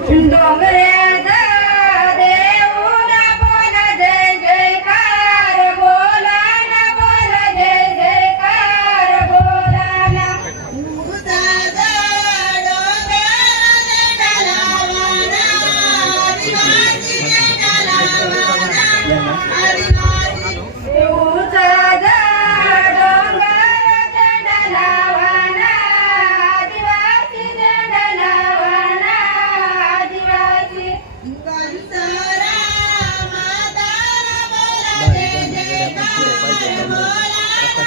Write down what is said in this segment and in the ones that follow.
听到어 버.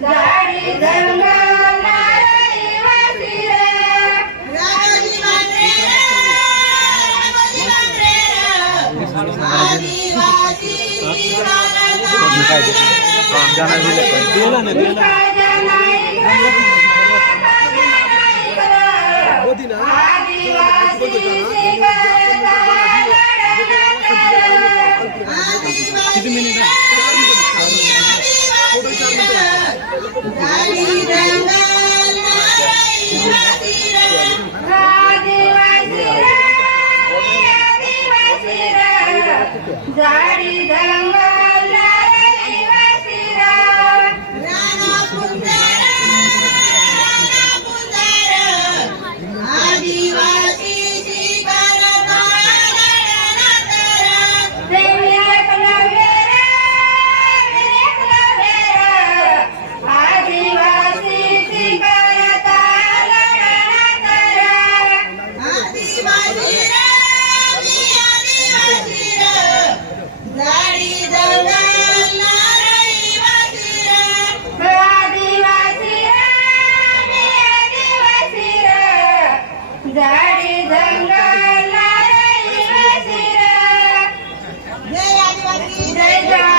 जाडी जंगल नारायणवासी रे जय आदिवासी। जय